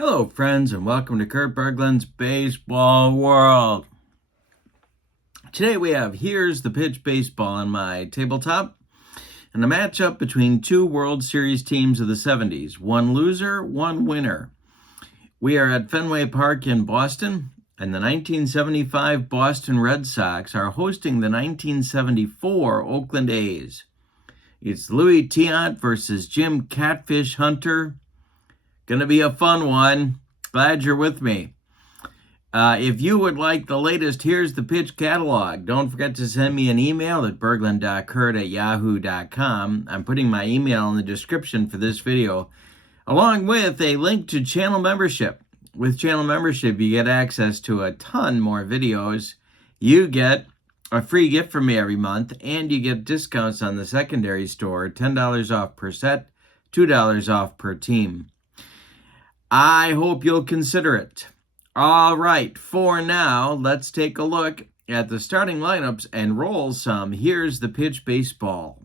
Hello, friends, and welcome to Kurt Bergland's Baseball World. Today we have Here's the Pitch Baseball on my tabletop, and a matchup between two World Series teams of the 70s. One loser, one winner. We are at Fenway Park in Boston, and the 1975 Boston Red Sox are hosting the 1974 Oakland A's. It's Louis Tiant versus Jim Catfish Hunter. Going to be a fun one. Glad you're with me. If you would like the latest Here's the Pitch catalog, don't forget to send me an email at Bergland.kurt at yahoo.com. I'm putting my email in the description for this video, along with a link to channel membership. With channel membership, you get access to a ton more videos. You get a free gift from me every month, and you get discounts on the secondary store, $10 off per set, $2 off per team. I hope you'll consider it. All right, for now, let's take a look at the starting lineups and roll some Here's the Pitch Baseball.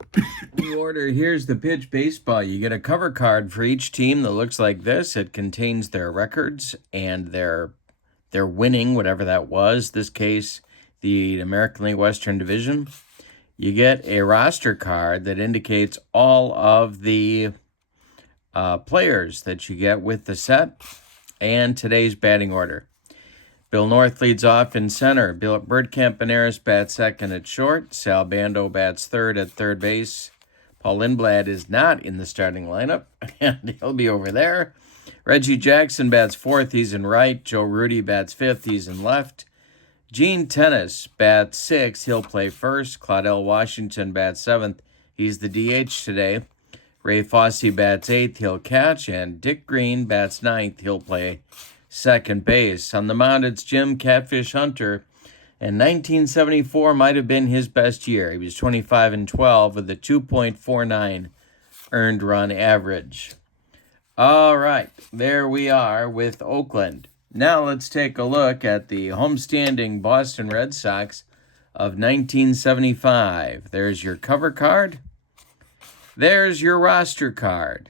We order Here's the Pitch Baseball. You get a cover card for each team that looks like this. It contains their records and their winning, whatever that was. This case, the American League Western Division. You get a roster card that indicates all of the players that you get with the set and today's batting order. Bill North leads off in center. Bergkamp bats second at short. Sal Bando bats third at third base. Paul Lindblad is not in the starting lineup, and he'll be over there. Reggie Jackson bats fourth. He's in right. Joe Rudy bats fifth. He's in left. Gene Tennis bats sixth. He'll play first. Claudell Washington bats seventh. He's the DH today. Ray Fosse bats eighth, he'll catch, and Dick Green bats ninth, he'll play second base. On the mound, it's Jim Catfish Hunter, and 1974 might have been his best year. He was 25-12 with a 2.49 earned run average. All right, there we are with Oakland. Now let's take a look at the homestanding Boston Red Sox of 1975. There's your cover card. There's your roster card.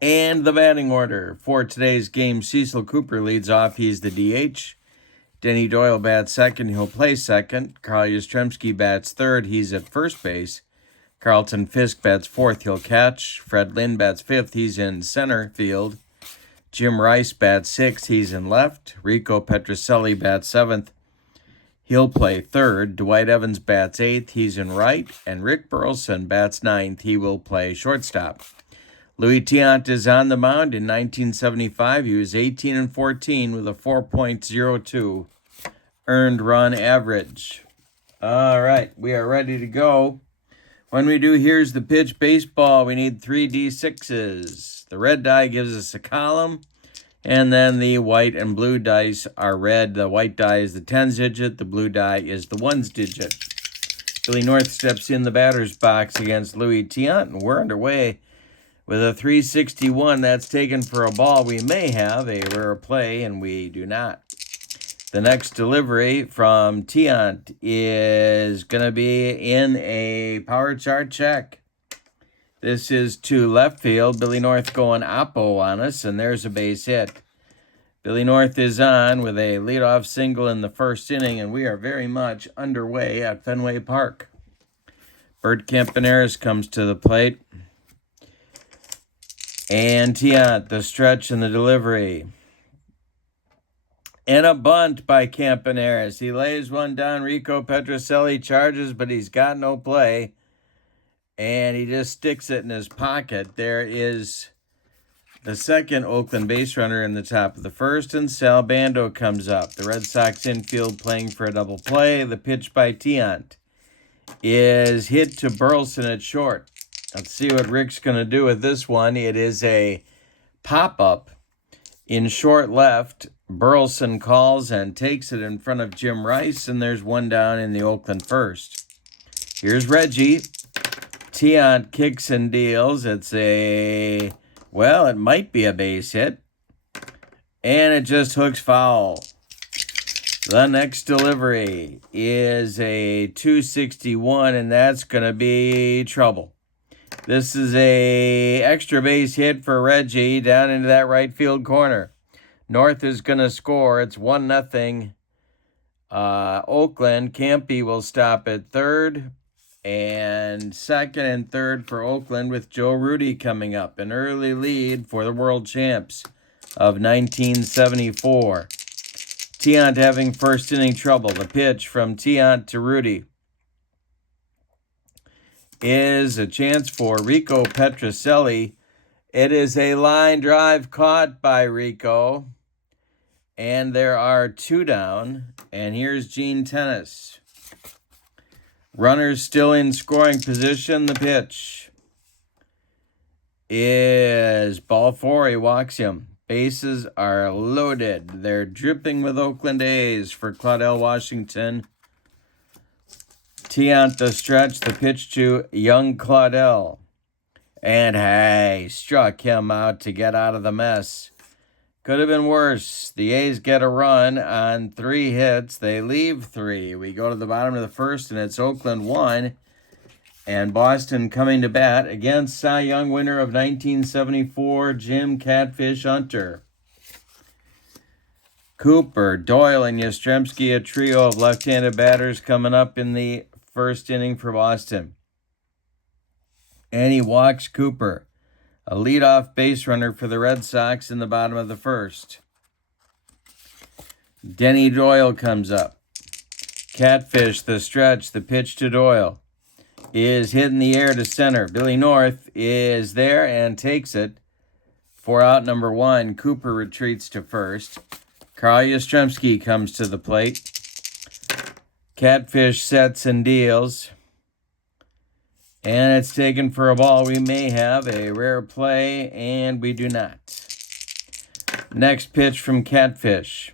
And the batting order for today's game. Cecil Cooper leads off. He's the DH. Denny Doyle bats second. He'll play second. Carl Yastrzemski bats third. He's at first base. Carlton Fisk bats fourth. He'll catch. Fred Lynn bats fifth. He's in center field. Jim Rice bats sixth. He's in left. Rico Petrocelli bats seventh. He'll play third. Dwight Evans bats eighth. He's in right. And Rick Burleson bats ninth. He will play shortstop. Louis Tiant is on the mound in 1975. He was 18-14 with a 4.02 earned run average. All right, we are ready to go. When we do Here's the Pitch Baseball, we need 3D6s. The red die gives us a column. And then the white and blue dice are red. The white die is the tens digit. The blue die is the ones digit. Billy North steps in the batter's box against Louis Tiant, and we're underway with a 361. That's taken for a ball. We may have a rare play, and we do not. The next delivery from Tiant is going to be in a power chart check. This is to left field. Billy North going oppo on us, and there's a base hit. Billy North is on with a leadoff single in the first inning, and we are very much underway at Fenway Park. Bergkamp comes to the plate. And Tiant, the stretch and the delivery. And a bunt by Campaneris. He lays one down. Rico Petrocelli charges, but he's got no play. And he just sticks it in his pocket. There is the second Oakland base runner in the top of the first, and Sal Bando comes up. The Red Sox infield playing for a double play. The pitch by Tiant is hit to Burleson at short. Let's see what Rick's going to do with this one. It is a pop-up in short left. Burleson calls and takes it in front of Jim Rice, and there's one down in the Oakland first. Here's Reggie. Tiant kicks and deals. It's it might be a base hit. And it just hooks foul. The next delivery is a 261, and that's going to be trouble. This is a extra base hit for Reggie down into that right field corner. North is going to score. It's 1-0. Oakland. Campy will stop at third. And second and third for Oakland with Joe Rudy coming up. An early lead for the world champs of 1974. Tiant having first inning trouble. The pitch from Tiant to Rudy is a chance for Rico Petrocelli. It is a line drive caught by Rico. And there are 2 down. And here's Gene Tennis. Runners still in scoring position. The pitch is ball 4. He walks him. Bases are loaded. They're dripping with Oakland A's for Claudell Washington. Tiant the stretch. The pitch to young Claudell. And hey, struck him out to get out of the mess. Could have been worse. The A's get a run on 3 hits. They leave 3. We go to the bottom of the first, and it's Oakland 1. And Boston coming to bat against Cy Young winner of 1974, Jim Catfish Hunter. Cooper, Doyle, and Yastrzemski, a trio of left-handed batters coming up in the first inning for Boston. And he walks Cooper. A leadoff base runner for the Red Sox in the bottom of the first. Denny Doyle comes up. Catfish, the stretch, the pitch to Doyle is hit in the air to center. Billy North is there and takes it for out number 1. Cooper retreats to first. Carl Yastrzemski comes to the plate. Catfish sets and deals. And it's taken for a ball. We may have a rare play, and we do not. Next pitch from Catfish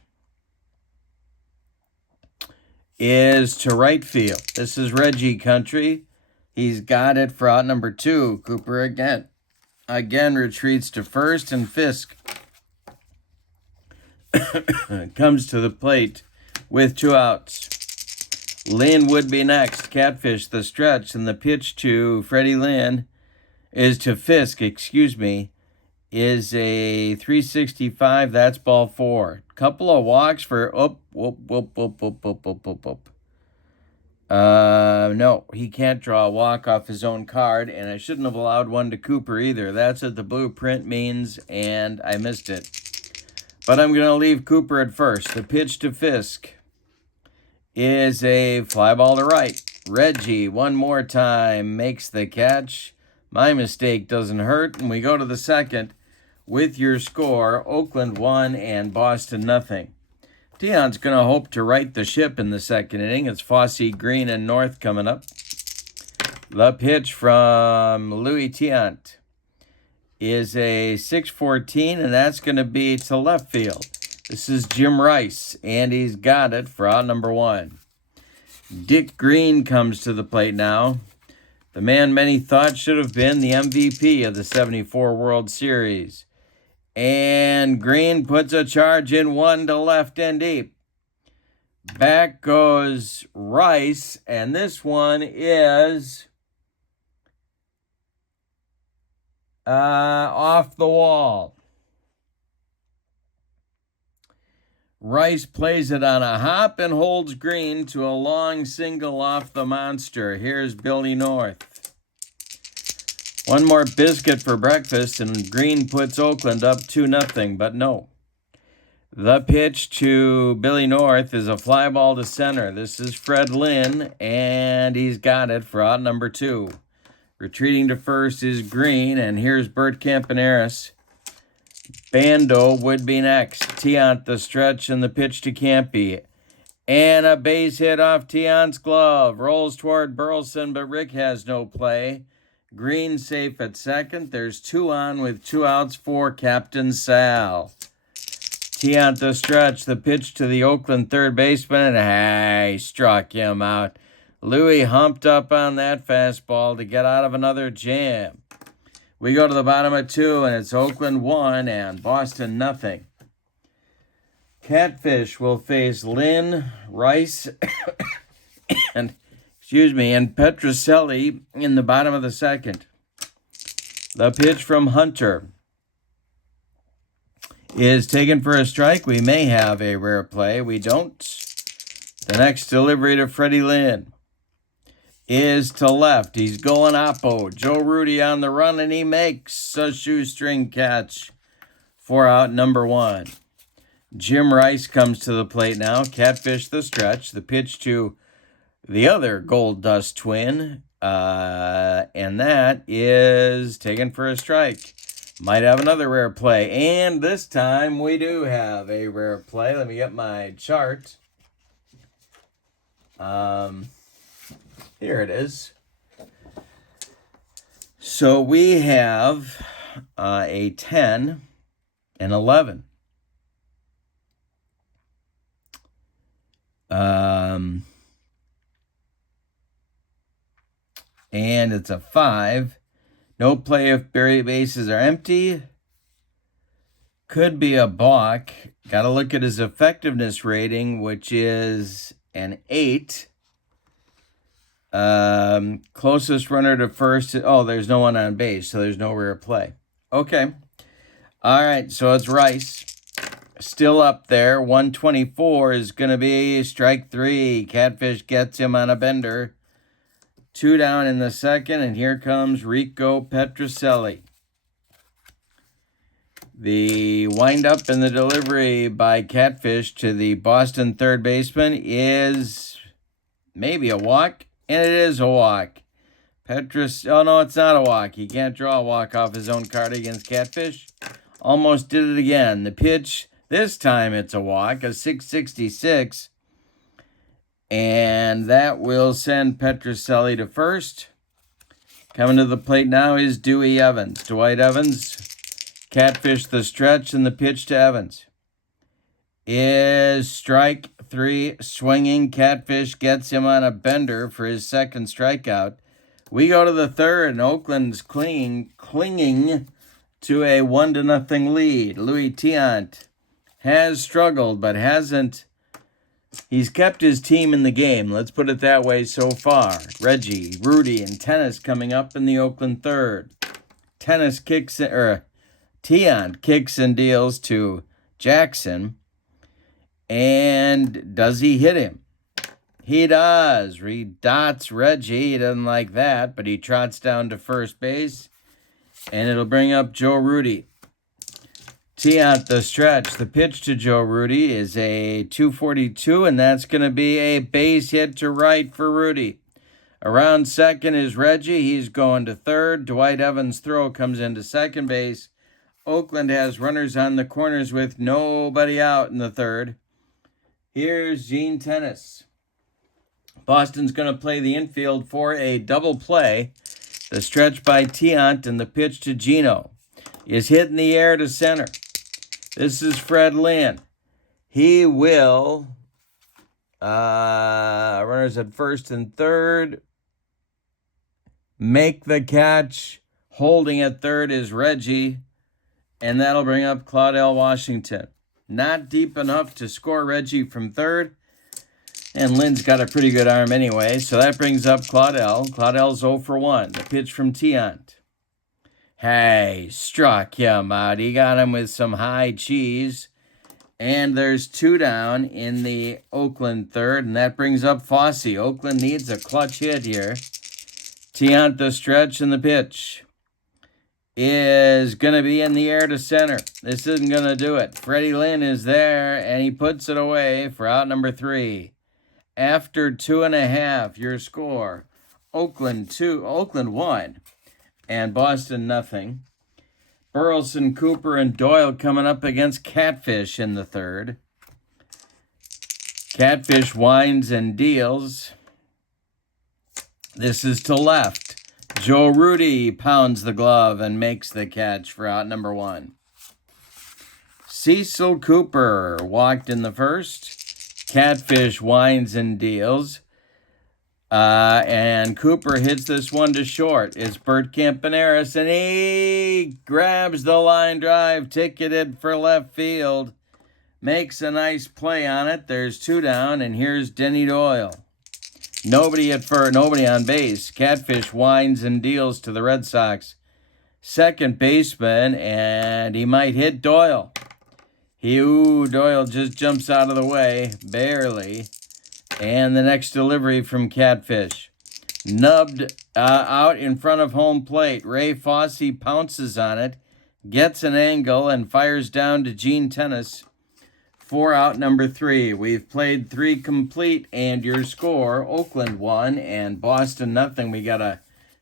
is to right field. This is Reggie country. He's got it for out number 2. Cooper again retreats to first, and Fisk comes to the plate with 2 outs. Lynn would be next. Catfish, the stretch, and the pitch to Freddie Lynn is to Fisk, is a 365. That's ball 4. Couple of walks for, no, he can't draw a walk off his own card, and I shouldn't have allowed one to Cooper either. That's what the blueprint means, and I missed it. But I'm going to leave Cooper at first. The pitch to Fisk is a fly ball to right. Reggie, one more time, makes the catch. My mistake doesn't hurt, and we go to the second with your score, Oakland 1 and Boston 0. Tiant's going to hope to right the ship in the second inning. It's Fosse, Green, and North coming up. The pitch from Louis Tiant is a 6-14, and that's going to be to left field. This is Jim Rice, and he's got it for out number 1. Dick Green comes to the plate now. The man many thought should have been the MVP of the 74 World Series. And Green puts a charge in 1 to left and deep. Back goes Rice, and this one is off the wall. Rice plays it on a hop and holds Green to a long single off the monster. Here's Billy North. One more biscuit for breakfast, and Green puts Oakland up 2-0, but no. The pitch to Billy North is a fly ball to center. This is Fred Lynn, and he's got it for out number 2. Retreating to first is Green, and here's Bert Campaneris. Bando would be next. Tiant the stretch and the pitch to Campy. And a base hit off Tiant's glove. Rolls toward Burleson, but Rick has no play. Green safe at second. There's 2 on with 2 outs for Captain Sal. Tiant the stretch. The pitch to the Oakland third baseman. And he struck him out. Louis humped up on that fastball to get out of another jam. We go to the bottom of 2, and it's Oakland 1 and Boston 0. Catfish will face Lynn, Rice, and Petrocelli in the bottom of the second. The pitch from Hunter is taken for a strike. We may have a rare play. We don't. The next delivery to Freddie Lynn is to left. He's going oppo. Joe Rudi on the run, and he makes a shoestring catch for out number 1. Jim Rice comes to the plate now. Catfish the stretch. The pitch to the other Gold Dust twin, and that is taken for a strike. Might have another rare play, and this time we do have a rare play. Let me get my chart. Here it is. So we have a 10 and 11. And it's a 5. No play if bases are empty. Could be a balk. Got to look at his effectiveness rating, which is an 8. Closest runner to first. Oh, there's no one on base, so there's no rare play. Okay. All right, so it's Rice. Still up there. 124 is going to be strike 3. Catfish gets him on a bender. 2 down in the second, and here comes Rico Petrocelli. The windup and the delivery by Catfish to the Boston third baseman is maybe a walk, and it is a walk. Oh, no, it's not a walk. He can't draw a walk off his own card against Catfish. Almost did it again. The pitch, this time it's a walk, a 666. And that will send Petrocelli to first. Coming to the plate now is Dewey Evans. Dwight Evans, Catfish the stretch, and the pitch to Evans is strike 3. Swinging. Catfish gets him on a bender for his second strikeout. We go to the third, and Oakland's clinging to a 1-0 lead. Louis Tiant has struggled, but he's kept his team in the game. Let's put it that way so far. Reggie, Rudi, and Tennis coming up in the Oakland third. Tiant kicks and deals to Jackson. And does he hit him? He does. He dots Reggie. He doesn't like that, but he trots down to first base. And it'll bring up Joe Rudi. Tiant the stretch. The pitch to Joe Rudi is a 242, and that's going to be a base hit to right for Rudi. Around second is Reggie. He's going to third. Dwight Evans' throw comes into second base. Oakland has runners on the corners with nobody out in the third. Here's Gene Tennis. Boston's going to play the infield for a double play. The stretch by Tiant and the pitch to Gino is hit in the air to center. This is Fred Lynn. He will, runners at first and third, make the catch. Holding at third is Reggie, and that'll bring up Claudell Washington. Not deep enough to score Reggie from third, and Lynn's got a pretty good arm anyway, so that brings up Claudell. Claudell's 0 for 1. The pitch from Tiant. Hey, struck him out. He got him with some high cheese. And there's 2 down in the Oakland third, and that brings up Fossey. Oakland needs a clutch hit here. Tiant the stretch, and the pitch is going to be in the air to center. This isn't going to do it. Freddie Lynn is there, and he puts it away for out number 3. After 2.5, your score, Oakland 1, and Boston nothing. Burleson, Cooper, and Doyle coming up against Catfish in the third. Catfish winds and deals. This is to left. Joe Rudi pounds the glove and makes the catch for out number 1. Cecil Cooper walked in the first. Catfish winds and deals. And Cooper hits this one to short. It's Bert Campaneris, and he grabs the line drive, ticketed for left field. Makes a nice play on it. There's 2 down, and here's Denny Doyle. Nobody on base. Catfish winds and deals to the Red Sox. second baseman, and he might hit Doyle. Doyle just jumps out of the way, barely. And the next delivery from Catfish. Nubbed out in front of home plate. Ray Fosse pounces on it, gets an angle, and fires down to Gene Tennis for out number 3. We've played 3 complete, and your score, Oakland 1 and Boston nothing. We got a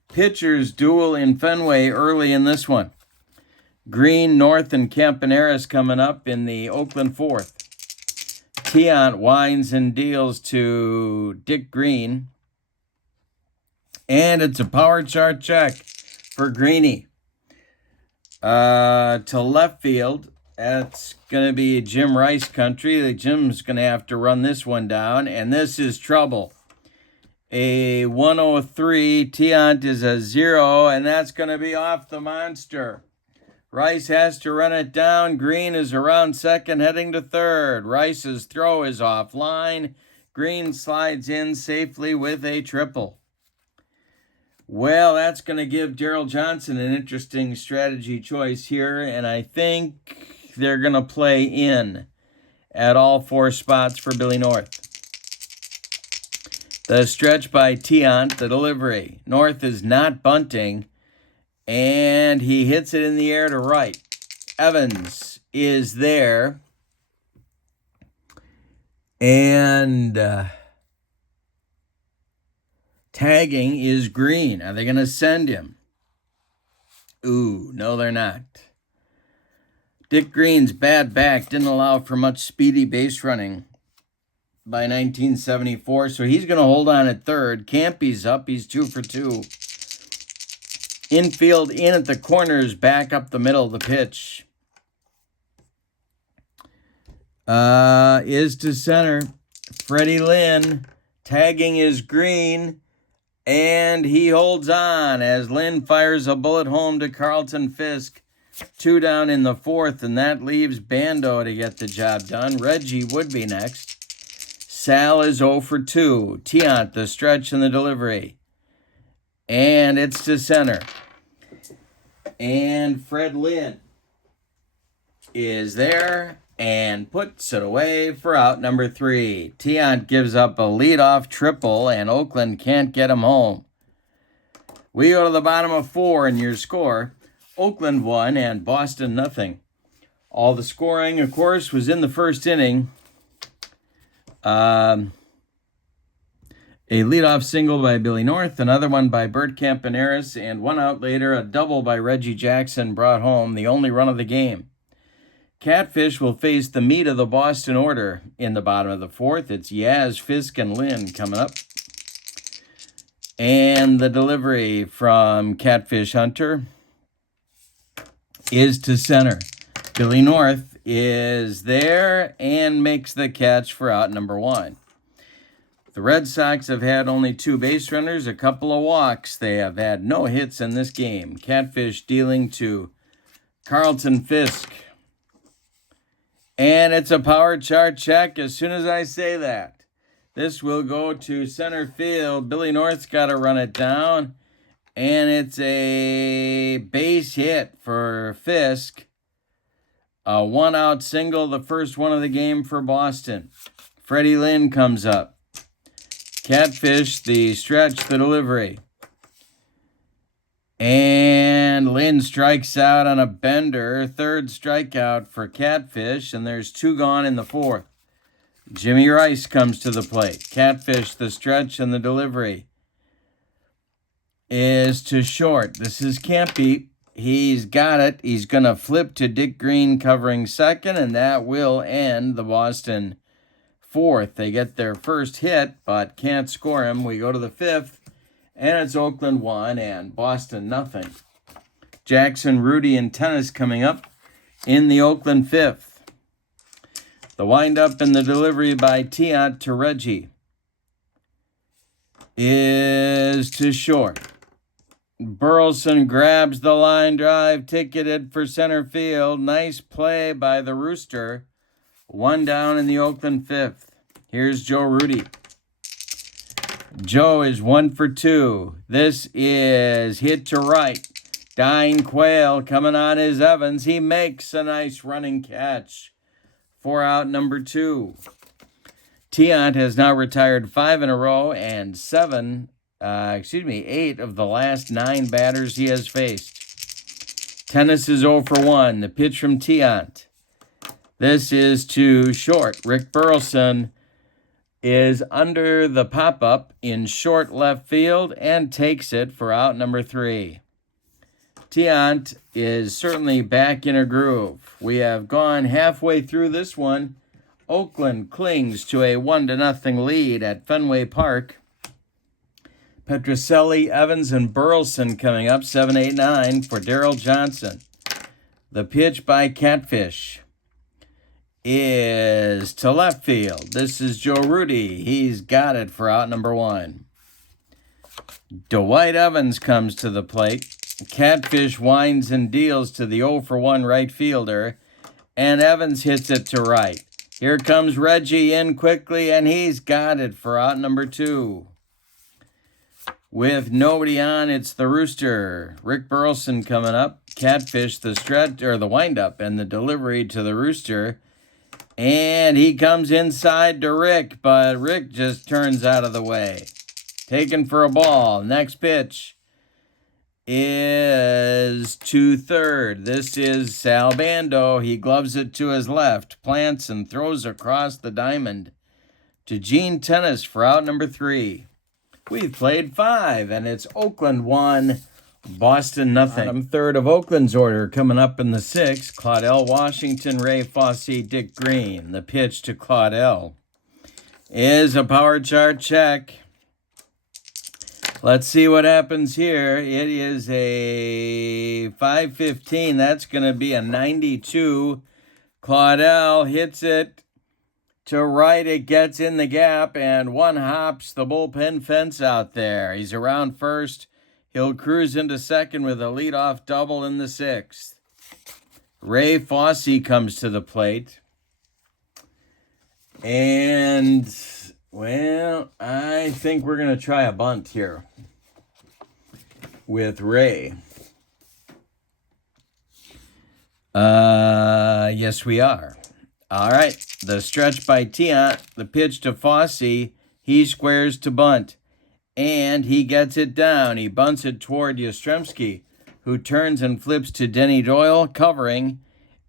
pitcher's duel in Fenway early in this one. Green, North, and Campaneris coming up in the Oakland 4th. Tiant winds and deals to Dick Green. And it's a power chart check for Greeny. To left field, that's going to be Jim Rice country. Jim's going to have to run this one down, and this is trouble. A 103, Tiant is a 0, and that's going to be off the monster. Rice has to run it down. Green is around second, heading to third. Rice's throw is offline. Green slides in safely with a triple. Well, that's going to give Daryl Johnson an interesting strategy choice here, and I think they're going to play in at all 4 spots for Billy North. The stretch by Tiant, the delivery. North is not bunting, and he hits it in the air to right. Evans is there. And tagging is Green. Are they going to send him? Ooh, no, they're not. Dick Green's bad back didn't allow for much speedy base running by 1974, so he's going to hold on at third. Campy's up. He's 2 for 2. Infield in at the corners, back up the middle of the pitch. Is to center. Freddie Lynn. Tagging is Green. And he holds on as Lynn fires a bullet home to Carlton Fisk. 2 down in the 4th, and that leaves Bando to get the job done. Reggie would be next. Sal is 0 for 2. Tiant, the stretch and the delivery. And it's to center. And Fred Lynn is there and puts it away for out number 3. Tiant gives up a leadoff triple, and Oakland can't get him home. We go to the bottom of 4, and your score, Oakland 1 and Boston nothing. All the scoring, of course, was in the first inning. A leadoff single by Billy North, another one by Bert Campaneris, and 1 out later, a double by Reggie Jackson brought home the only run of the game. Catfish will face the meat of the Boston order in the bottom of the 4th. It's Yaz, Fisk, and Lynn coming up. And the delivery from Catfish Hunter is to center. Billy North is there and makes the catch for out number 1. The Red Sox have had only 2 base runners, a couple of walks. They have had no hits in this game. Catfish dealing to Carlton Fisk. And it's a power chart check as soon as I say that. This will go to center field. Billy North's got to run it down. And it's a base hit for Fisk. A 1 out single, the first one of the game for Boston. Freddie Lynn comes up. Catfish, the stretch, the delivery. And Lynn strikes out on a bender. 3rd strikeout for Catfish, and there's 2 gone in the 4th. Jimmy Rice comes to the plate. Catfish, the stretch, and the delivery is to short. This is Campy. He's got it. He's going to flip to Dick Green covering second, and that will end the Boston 4th. They get their first hit, but can't score him. We go to the 5th, and it's Oakland 1 and Boston nothing. Jackson, Rudy, and Tennis coming up in the Oakland 5th. The windup and the delivery by Tiant to Reggie is to short. Burleson grabs the line drive, ticketed for center field. Nice play by the Rooster. 1 down in the Oakland 5th. Here's Joe Rudy. Joe is 1 for 2. This is hit to right. Dying Quail coming on is Evans. He makes a nice running catch. 4 out, number 2. Tiant has now retired 5 in a row and 8 of the last 9 batters he has faced. Tennis is 0 for 1. The pitch from Tiant. This is to short. Rick Burleson is under the pop-up in short left field and takes it for out number 3. Tiant is certainly back in a groove. We have gone halfway through this one. Oakland clings to a 1-0 lead at Fenway Park. Petrocelli, Evans, and Burleson coming up 7, 8, 9 for Darrell Johnson. The pitch by Catfish is to left field. This is Joe Rudy. He's got it for out number 1. Dwight Evans comes to the plate. Catfish winds and deals to the 0 for 1 right fielder, and Evans hits it to right. Here comes Reggie in quickly, and he's got it for out number 2. With nobody on, it's the Rooster. Rick Burleson coming up. Catfish, the stretch or the windup and the delivery to the Rooster. And he comes inside to Rick, but Rick just turns out of the way. Taken for a ball. Next pitch is to third. This is Sal Bando. He gloves it to his left, plants and throws across the diamond to Gene Tennis for out number 3. We've played 5, and it's Oakland 1, Boston nothing. Bottom third of Oakland's order coming up in the 6th. Claudell Washington, Ray Fosse, Dick Green. The pitch to Claudell is a power chart check. Let's see what happens here. It is a 515. That's going to be a 92. Claudell hits it to right. It gets in the gap, and one hops the bullpen fence out there. He's around first. He'll cruise into second with a leadoff double in the 6th. Ray Fosse comes to the plate. And, well, I think we're going to try a bunt here with Ray. Yes, we are. All right, the stretch by Tiant, the pitch to Fosse. He squares to bunt, and he gets it down. He bunts it toward Yastrzemski, who turns and flips to Denny Doyle, covering,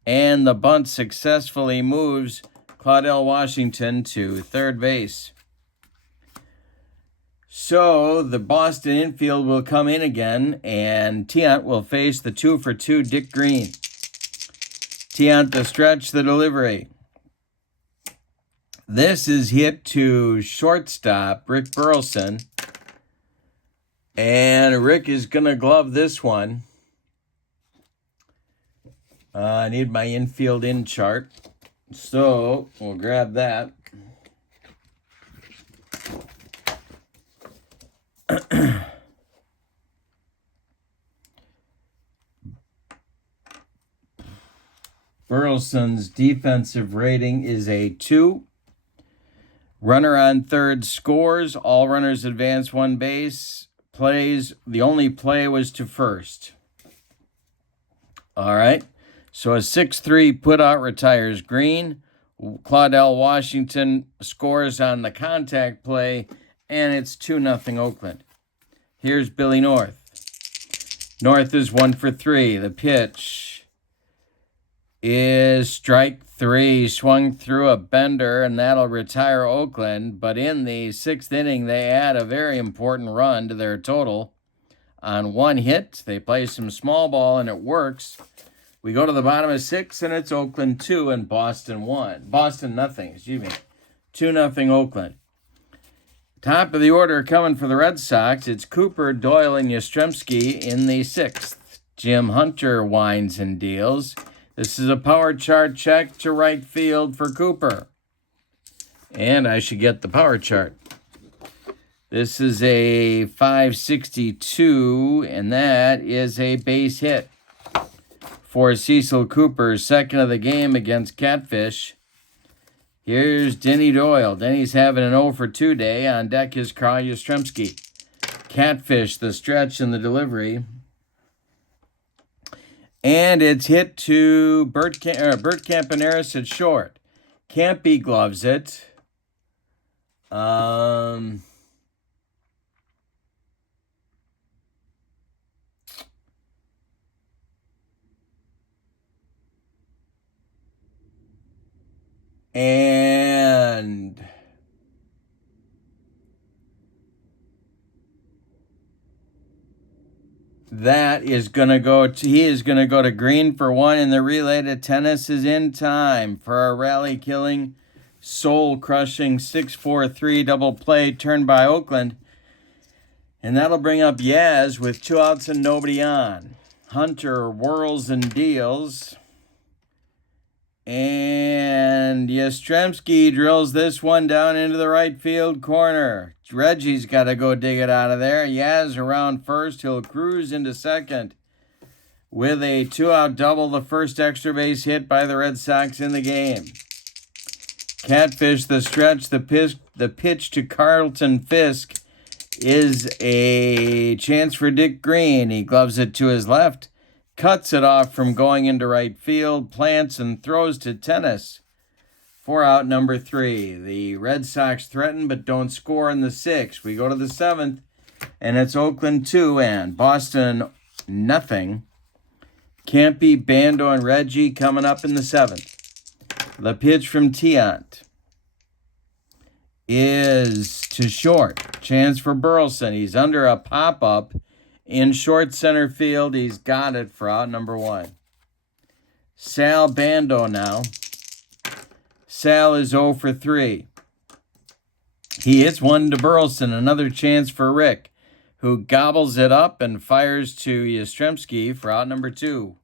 and the bunt successfully moves Claudell Washington to third base. So the Boston infield will come in again, and Tiant will face the 2 for 2 Dick Green. Tiant the stretch, the delivery. This is hit to shortstop, Rick Burleson. And Rick is going to glove this one. I need my infield in chart. So we'll grab that. Burleson's defensive rating is a 2. Runner on third scores. All runners advance 1 base. Plays. The only play was to first. All right. So a 6-3 putout retires Green. Claudell Washington scores on the contact play, and it's 2-0 Oakland. Here's Billy North. North is 1 for 3. The pitch is strike 3. Swung through a bender, and that'll retire Oakland. But in the 6th inning, they add a very important run to their total. On 1 hit, they play some small ball, and it works. We go to the bottom of 6, and it's Oakland 2 and Boston 1. Boston nothing, 2-0 Oakland. Top of the order coming for the Red Sox. It's Cooper, Doyle, and Yastrzemski in the 6th. Jim Hunter winds and deals. This is a power chart check to right field for Cooper. And I should get the power chart. This is a 562, and that is a base hit for Cecil Cooper's second of the game against Catfish. Here's Denny Doyle. Denny's having an 0 for 2 day. On deck is Carl Yastrzemski. Catfish, the stretch and the delivery. And it's hit to Bert Campaneris at short. Campy gloves it. And that is going to go to, he is going to go to green for one, and the relay to tennis is in time for a rally-killing, soul-crushing 6-4-3 double play turned by Oakland. And that'll bring up Yaz with 2 outs and nobody on. Hunter whirls and deals. And Yastrzemski drills this one down into the right field corner. Reggie's got to go dig it out of there. Yaz around first. He'll cruise into second with a 2-out double, the first extra base hit by the Red Sox in the game. Catfish the stretch. The pitch to Carlton Fisk is a chance for Dick Green. He gloves it to his left. Cuts it off from going into right field, plants and throws to tennis for out number 3. The Red Sox threaten but don't score in the 6th. We go to the 7th, and it's Oakland 2 and Boston nothing. Campy, Bando, and Reggie coming up in the 7th. The pitch from Tiant is to short. Chance for Burleson. He's under a pop-up in short center field. He's got it for out number 1. Sal Bando now. Sal is 0 for 3. He hits one to Burleson. Another chance for Rick, who gobbles it up and fires to Yastrzemski for out number 2.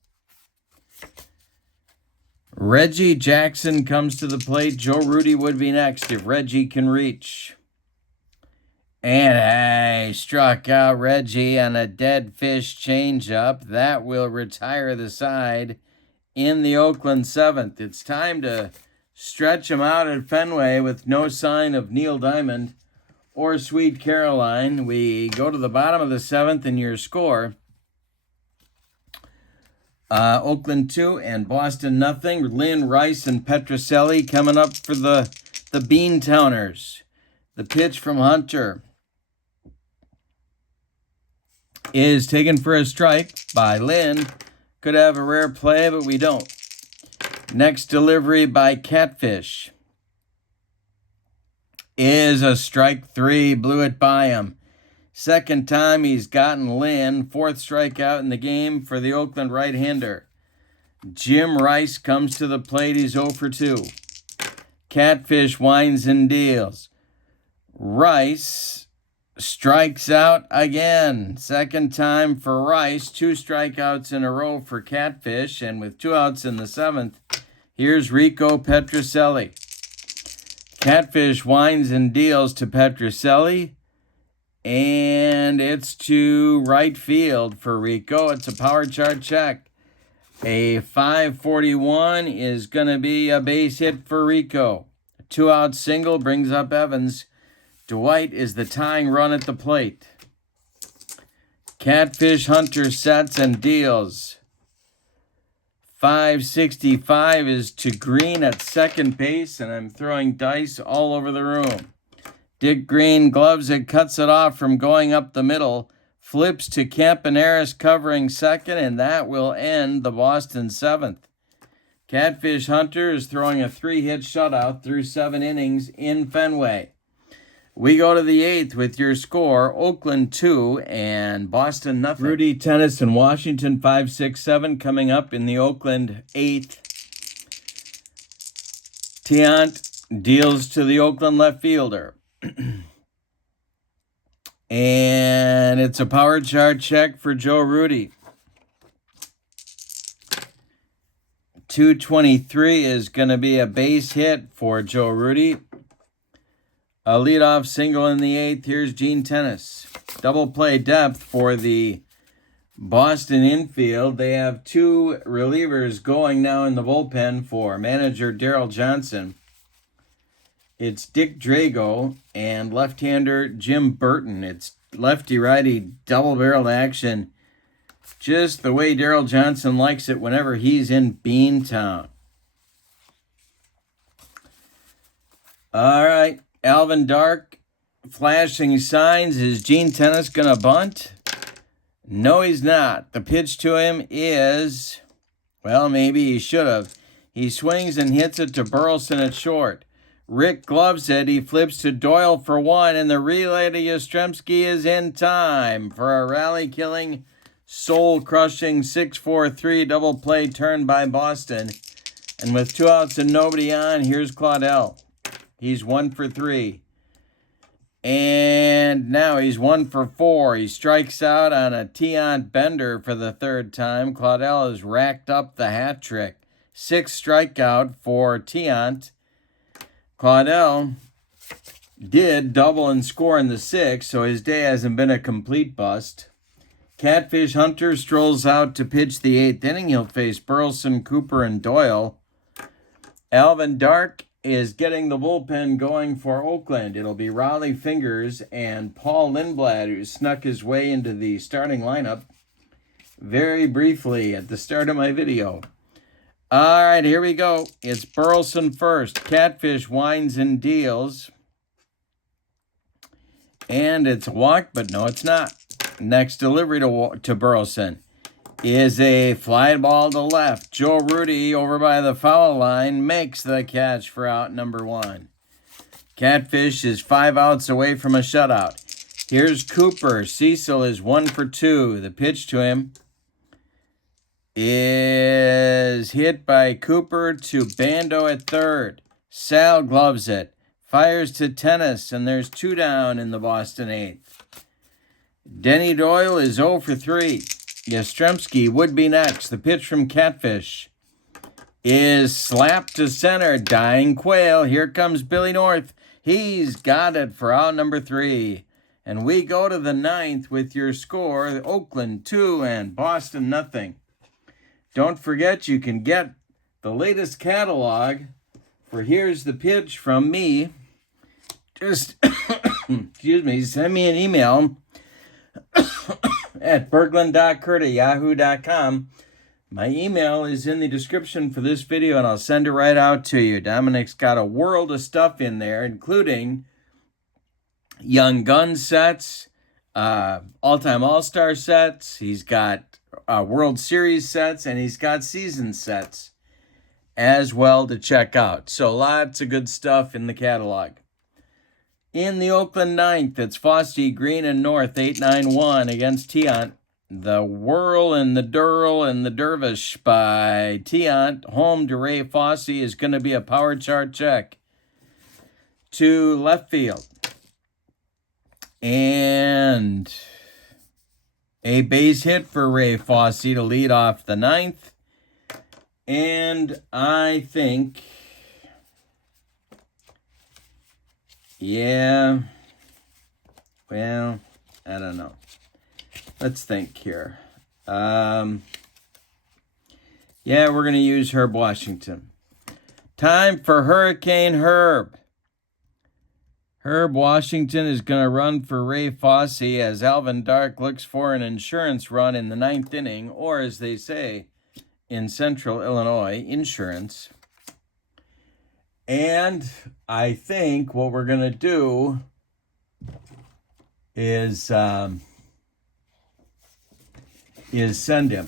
Reggie Jackson comes to the plate. Joe Rudi would be next if Reggie can reach. And I struck out Reggie on a dead fish changeup. That will retire the side in the Oakland 7th. It's time to stretch him out at Fenway with no sign of Neil Diamond or Sweet Caroline. We go to the bottom of the 7th, and your score, Oakland 2 and Boston nothing. Lynn, Rice, and Petrocelli coming up for the Beantowners. The pitch from Hunter is taken for a strike by Lynn. Could have a rare play, but we don't. Next delivery by Catfish is a strike 3. Blew it by him. Second time he's gotten Lynn. 4th strikeout in the game for the Oakland right-hander. Jim Rice comes to the plate. He's 0 for 2. Catfish winds and deals. Rice strikes out again. Second time for Rice. 2 strikeouts in a row for Catfish. And with 2 outs in the 7th, here's Rico Petrocelli. Catfish winds and deals to Petrocelli. And it's to right field for Rico. It's a power chart check. A 541 is going to be a base hit for Rico. A 2-out single brings up Evans. Dwight is the tying run at the plate. Catfish Hunter sets and deals. 565 is to Green at second base, and I'm throwing dice all over the room. Dick Green gloves it, cuts it off from going up the middle, flips to Campaneris covering second, and that will end the Boston 7th. Catfish Hunter is throwing a 3-hit shutout through 7 innings in Fenway. We go to the 8th with your score, Oakland 2 and Boston nothing. Rudi, Tennis, and Washington 5-6-7 coming up in the Oakland 8th. Tiant deals to the Oakland left fielder. And it's a power chart check for Joe Rudi. 223 is going to be a base hit for Joe Rudi. A leadoff single in the 8th. Here's Gene Tennis. Double play depth for the Boston infield. They have 2 relievers going now in the bullpen for manager Darryl Johnson. It's Dick Drago and left-hander Jim Burton. It's lefty-righty double-barreled action Just the way Daryl Johnson likes it whenever he's in Beantown. All right, Alvin Dark flashing signs. Is Gene Tennis going to bunt? No, he's not. The pitch to him is, well, maybe he should have. He swings and hits it to Burleson at short. Rick gloves it. He flips to Doyle for one, and the relay to Yastrzemski is in time for a rally-killing, soul-crushing 6-4-3 double play turn by Boston. And with 2 outs and nobody on, here's Claudel. He's 1 for 3. And now he's 1 for 4. He strikes out on a Tiant Bender for the 3rd time. Claudel has racked up the hat trick. 6th strikeout for Tiant. Claudel did double and score in the 6th, so his day hasn't been a complete bust. Catfish Hunter strolls out to pitch the 8th inning. He'll face Burleson, Cooper, and Doyle. Alvin Dark is getting the bullpen going for Oakland. It'll be Raleigh Fingers and Paul Lindblad, who snuck his way into the starting lineup very briefly at the start of my video. All right, here we go. It's Burleson first. Catfish winds and deals. And it's a walk, but no, it's not. Next delivery to Burleson is a fly ball to left. Joe Rudy over by the foul line makes the catch for out number 1. Catfish is 5 outs away from a shutout. Here's Cooper. Cecil is 1 for 2. The pitch to him is hit by Cooper to Bando at 3rd. Sal gloves it. Fires to Tennis, and there's 2 down in the Boston 8th. Denny Doyle is 0 for 3. Yastrzemski would be next. The pitch from Catfish is slapped to center. Dying Quail. Here comes Billy North. He's got it for out number 3. And we go to the 9th with your score, Oakland 2 and Boston nothing. Don't forget you can get the latest catalog for Here's the Pitch from me. Just, excuse me, send me an email at Bergland.kurt at yahoo.com. My email is in the description for this video, and I'll send it right out to you. Dominic's got a world of stuff in there, including Young Gun sets, all-time All-Star sets. He's got World Series sets, and he's got season sets as well to check out. So lots of good stuff in the catalog. In the Oakland 9th, it's Fossey, Green, and North, 8-9-1 against Tiant. The Whirl and the Durl and the Dervish by Tiant. Home to Ray Fossey is going to be a power chart check to left field. And a base hit for Ray Fossey to lead off the 9th. And I think, yeah, well, I don't know. Let's think here. Yeah, we're going to use Herb Washington. Time for Hurricane Herb. Herb Washington is going to run for Ray Fossey as Alvin Dark looks for an insurance run in the 9th inning, or as they say in Central Illinois, insurance. And I think what we're going to do is send him.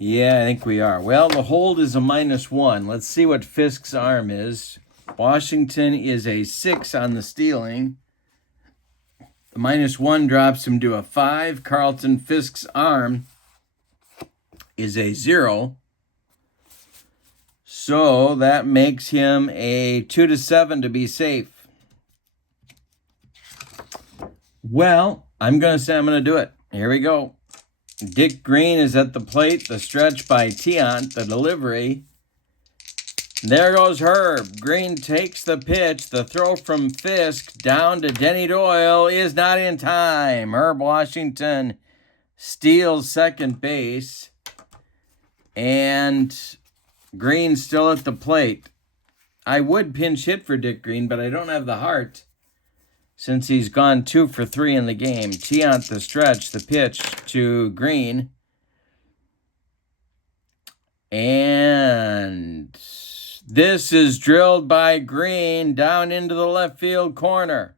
Yeah, I think we are. Well, the hold is a -1. Let's see what Fisk's arm is. Washington is a 6 on the stealing. The -1 drops him to a 5. Carlton Fisk's arm is a 0. So that makes him a 2-7 to be safe. Well, I'm going to say I'm going to do it. Here we go. Dick Green is at the plate. The stretch by Tiant, the delivery. There goes Herb. Green takes the pitch. The throw from Fisk down to Denny Doyle is not in time. Herb Washington steals second base. And Green's still at the plate. I would pinch hit for Dick Green, but I don't have the heart since he's gone 2 for 3 in the game. Tiant the stretch, the pitch to Green. And this is drilled by Green down into the left field corner.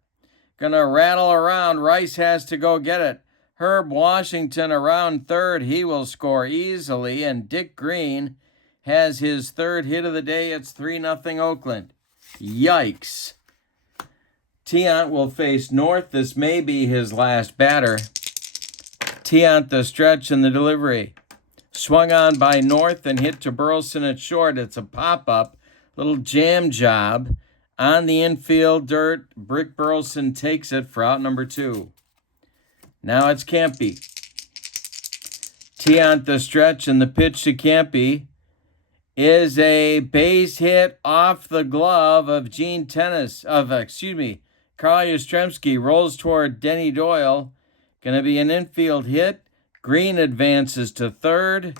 Gonna rattle around. Rice has to go get it. Herb Washington around third. He will score easily. And Dick Green has his third hit of the day. It's 3-0 Oakland. Yikes. Tiant will face North. This may be his last batter. Tiant the stretch and the delivery. Swung on by North and hit to Burleson at short. It's a pop-up. Little jam job on the infield dirt. Brick Burleson takes it for out number 2. Now it's Campy. Tiant the stretch and the pitch to Campy is a base hit off the glove of Carl Yastrzemski. Rolls toward Denny Doyle. Going to be an infield hit. Green advances to third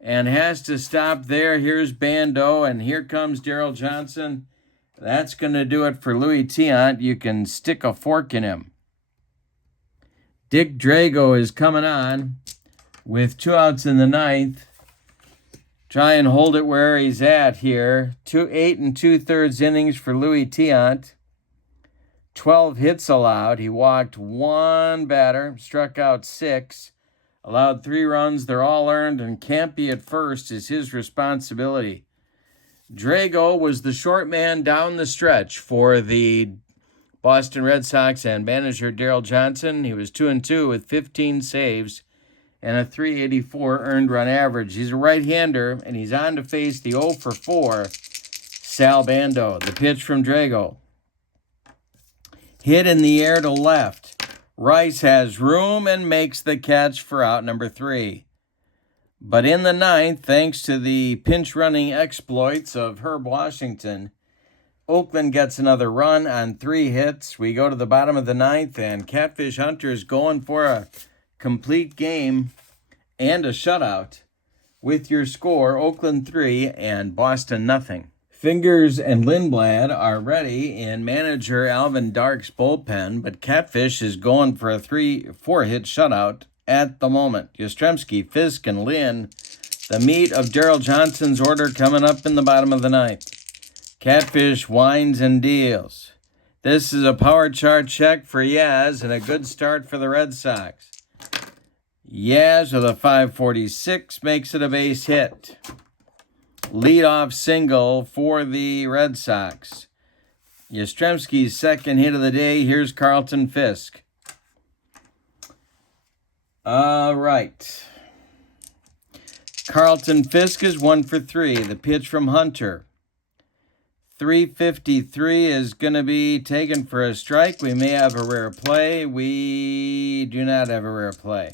and has to stop there. Here's Bando, and here comes Daryl Johnson. That's going to do it for Louis Tiant. You can stick a fork in him. Dick Drago is coming on with 2 outs in the 9th. Try and hold it where he's at here. 8 2/3 innings for Louis Tiant. 12 hits allowed. He walked 1 batter, struck out 6. Allowed 3 runs. They're all earned, and Campy at first is his responsibility. Drago was the short man down the stretch for the Boston Red Sox and manager Daryl Johnson. He was 2-2 with 15 saves and a .384 earned run average. He's a right-hander, and he's on to face the 0 for 4 Sal Bando. The pitch from Drago. Hit in the air to left. Rice has room and makes the catch for out number 3. But in the 9th, thanks to the pinch-running exploits of Herb Washington, Oakland gets another run on 3 hits. We go to the bottom of the 9th, and Catfish Hunter's going for a complete game and a shutout with your score, Oakland 3 and Boston 0. Fingers and Lindblad are ready in manager Alvin Dark's bullpen, but Catfish is going for a 4-hit shutout at the moment. Yastrzemski, Fisk, and Lynn, the meat of Daryl Johnson's order coming up in the bottom of the 9th. Catfish winds and deals. This is a power chart check for Yaz and a good start for the Red Sox. Yaz with a .546 makes it a base hit. Leadoff single for the Red Sox. Yastrzemski's second hit of the day. Here's Carlton Fisk. All right. Carlton Fisk is 1 for 3. The pitch from Hunter. 353 is going to be taken for a strike. We may have a rare play. We do not have a rare play.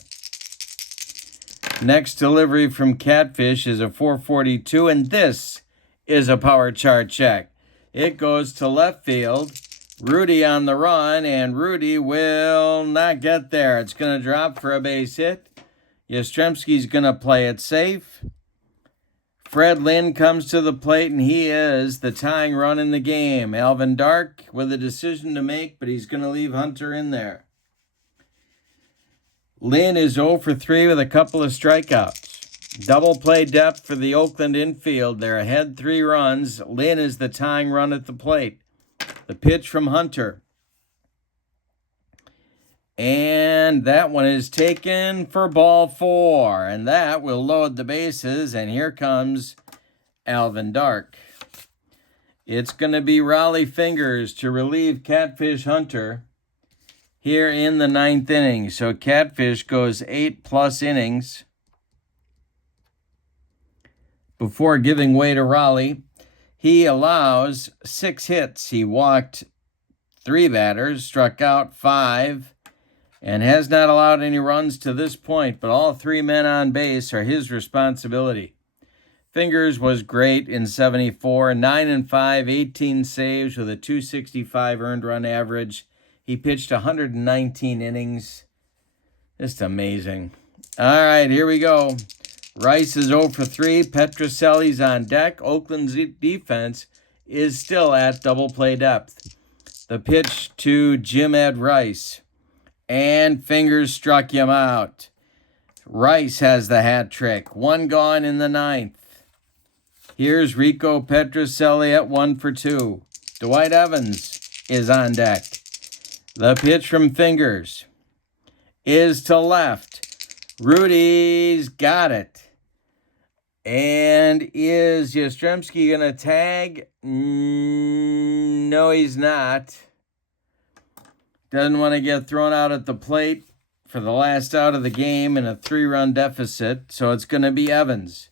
Next delivery from Catfish is a 442, and this is a power chart check. It goes to left field. Rudy on the run, and Rudy will not get there. It's going to drop for a base hit. Yastrzemski's going to play it safe. Fred Lynn comes to the plate, and he is the tying run in the game. Alvin Dark with a decision to make, but he's going to leave Hunter in there. Lynn is 0 for 3 with a couple of strikeouts. Double play depth for the Oakland infield. They're ahead 3 runs. Lynn is the tying run at the plate. The pitch from Hunter. And that one is taken for ball 4. And that will load the bases. And here comes Alvin Dark. It's going to be Raleigh Fingers to relieve Catfish Hunter here in the 9th inning. So Catfish goes 8+ innings before giving way to Raleigh. He allows 6 hits. He walked 3 batters, struck out 5, and has not allowed any runs to this point, but all 3 men on base are his responsibility. Fingers was great in 74, 9-5, 18 saves with a .265 earned run average. He pitched 119 innings. Just amazing. All right, here we go. Rice is 0 for 3. Petrocelli's on deck. Oakland's defense is still at double play depth. The pitch to Jim Ed Rice. And Fingers struck him out. Rice has the hat trick. 1 gone in the 9th. Here's Rico Petrocelli at 1 for 2. Dwight Evans is on deck. The pitch from Fingers is to left. Rudy's got it. And is Yastrzemski going to tag? No, he's not. Doesn't want to get thrown out at the plate for the last out of the game in a 3-run deficit, so it's going to be Evans.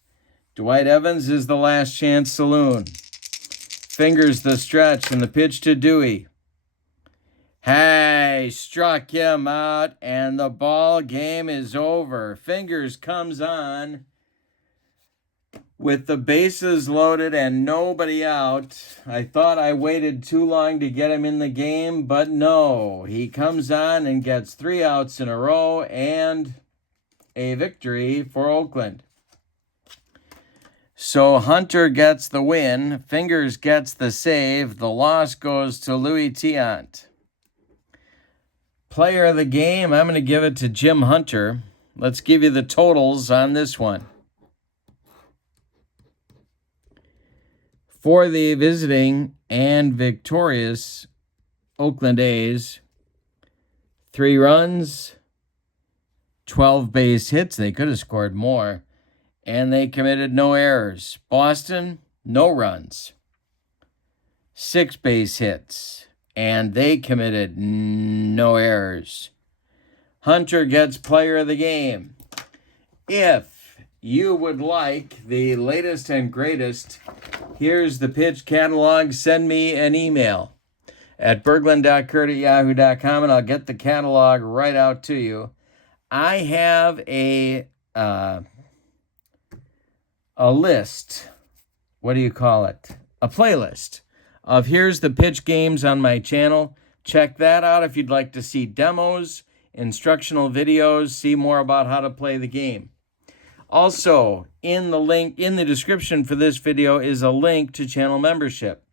Dwight Evans is the last chance saloon. Fingers the stretch and the pitch to Dewey. Hey, struck him out, and the ball game is over. Fingers comes on with the bases loaded and nobody out. I thought I waited too long to get him in the game, but no. He comes on and gets 3 outs in a row and a victory for Oakland. So Hunter gets the win. Fingers gets the save. The loss goes to Louis Tiant. Player of the game, I'm going to give it to Jim Hunter. Let's give you the totals on this one. For the visiting and victorious Oakland A's, 3 runs, 12 base hits. They could have scored more. And they committed no errors. Boston, no runs, 6 base hits. And they committed no errors. Hunter gets player of the game. If you would like the latest and greatest Here's the Pitch catalog, send me an email at Bergland.kurt at yahoo.com, and I'll get the catalog right out to you. I have a list. What do you call it? A playlist of Here's the Pitch games on my channel. Check that out if you'd like to see demos, instructional videos, see more about how to play the game. Also, in the description for this video is a link to channel membership.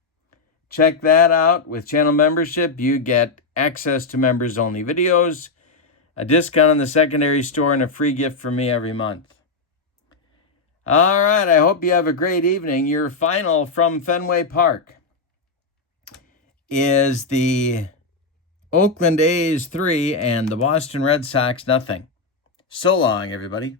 Check that out. With channel membership, you get access to members-only videos, a discount on the secondary store, and a free gift from me every month. All right, I hope you have a great evening. Your final from Fenway Park is the Oakland A's 3 and the Boston Red Sox 0. So long, everybody.